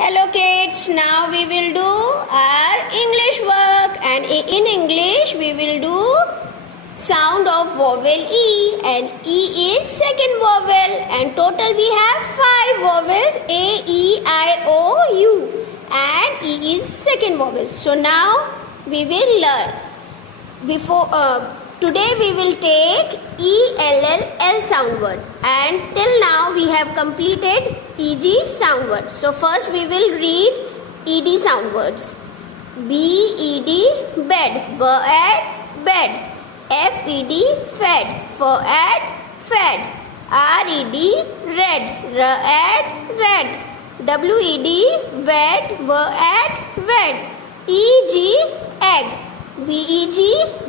Hello kids, now we will do our English work, and in English we will do sound of vowel E, and E is second vowel, and total we have 5 vowels A, E, I, O, U, and E is second vowel. So now we will learn. Today we will take E, L, L, L sound word, and till now we have completed EG sound words. So first we will read ED sound words. BED, bed, bird, bed. FED, fed, fed, fed. RED, red, red. WED, wed, wed. EG, egg. BEG,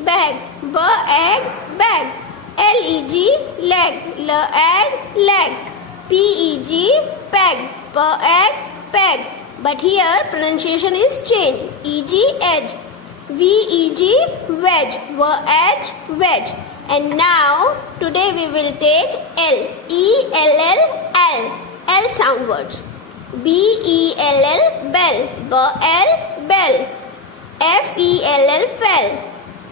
bag, bag. LEG, leg, leg. PEG, peg, peg. But here pronunciation is changed. EG, edge. VEG, wedge, wedge. And now today we will take L, L sound words. BELL, bell, bell. FELL, fell.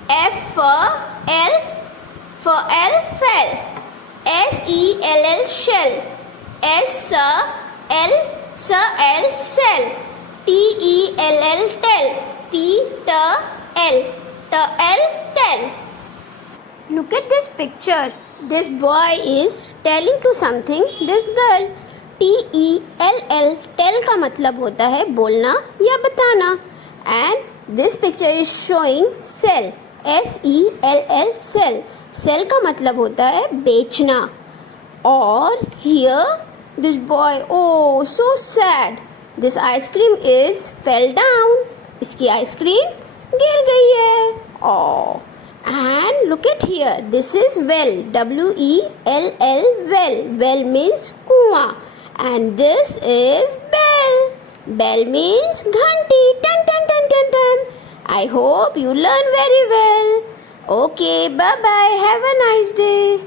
F for L, fell. SELL, shell. SL, cell. TELL, tell. Tell. Look at this picture. This boy is telling to something this girl. TELL, tell का मतलब होता है बोलना या बताना. And this picture is showing sell. SELL, sell. Sell का मतलब होता है बेचना. और here this boy, oh so sad. This ice cream is fell down. इसकी आइसक्रीम गिर गई है. Oh. And look at here. This is well. WELL, well. Well means कुआं. And this is bell. Bell means घंटी. Tan tan tan tan tan. I hope you learn very well. Okay, bye bye. Have a nice day.